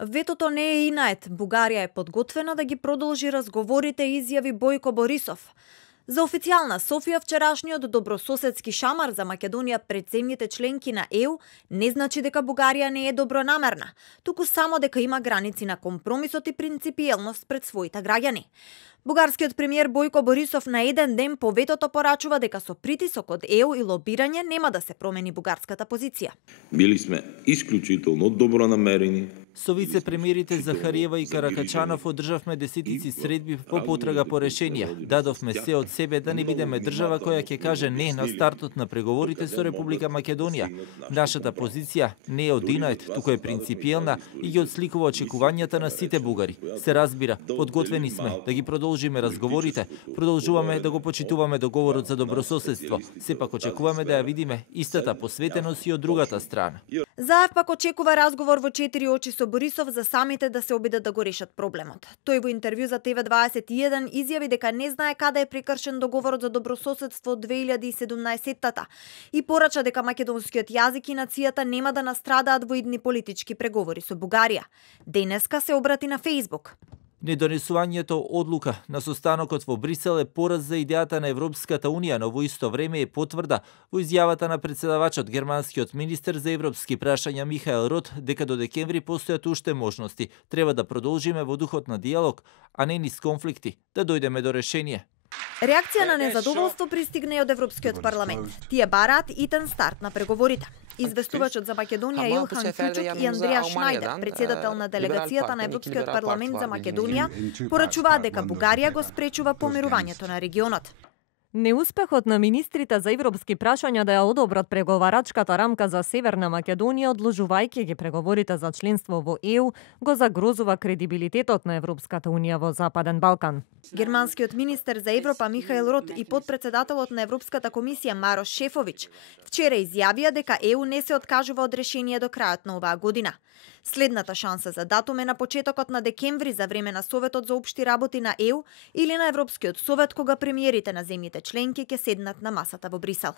Ветото не е инает. Бугарија е подготвена да ги продолжи разговорите, изјави Бојко Борисов. За официјална Софија вчерашниот добрососедски шамар за Македонија пред земјите членки на ЕУ не значи дека Бугарија не е добронамерна, туку само дека има граници на компромисот и принципиелност пред своите граѓани. Бугарскиот премиер Бојко Борисов на еден ден по ветото порачува дека со притисок од ЕУ и лобирање нема да се промени бугарската позиција. Били сме исклучително добронамерени. Со вице-премиерите Захариева и Каракачанов одржавме десетици средби по потрага по решенија. Дадовме се од себе да не бидеме држава која ќе каже не на стартот на преговорите со Република Македонија. Нашата позиција не е од инает, туку е принципиелна и ги отсликува очекувањата на сите бугари. Се разбира, подготвени сме да ги продолжиме разговорите, продолжуваме да го почитуваме договорот за добрососедство. Сепак очекуваме да ја видиме истата посветеност и од другата страна. Заев пак очекува разговор во 4 очи со Борисов за самите да се обидат да го решат проблемот. Тој во интервју за TV21 изјави дека не знае каде е прекршен договорот за добрососедство од 2017-тата и порача дека македонскиот јазик и нацијата нема да настрадаат во идни политички преговори со Бугарија. Денеска се обрати на Facebook. Недонесувањето одлука на состанокот во Брисел е пораз за идејата на Европската Унија, но во исто време е потврда во изјавата на председавачот германскиот министер за европски прашања Михаел Рот дека до декември постојат уште можности. Треба да продолжиме во духот на диалог, а не низ конфликти, да дојдеме до решение. Реакција на незадоволство пристигна и од Европскиот парламент. Тие бараат итен старт на преговорите. Известувачот за Македонија Илхан Кючук и Андреа Шнајдер, председател на делегацијата на Европскиот парламент за Македонија, порачуваат дека Бугарија го спречува помирувањето на регионот. Неуспехот на министрите за европски прашања да ја одобрат преговарачката рамка за Северна Македонија, одложувајќи ги преговорите за членство во ЕУ, го загрозува кредибилитетот на Европската Унија во Западен Балкан. Германскиот министер за Европа Михаел Рот и подпредседателот на Европската комисија Марош Шефовиќ вчера изјавија дека ЕУ не се откажува од решение до крајот на оваа година. Следната шанса за датум е на почетокот на декември за време на Советот за општи работи на ЕУ или на Европскиот совет кога премиерите на земјите членки ќе седнат на масата во Брисел.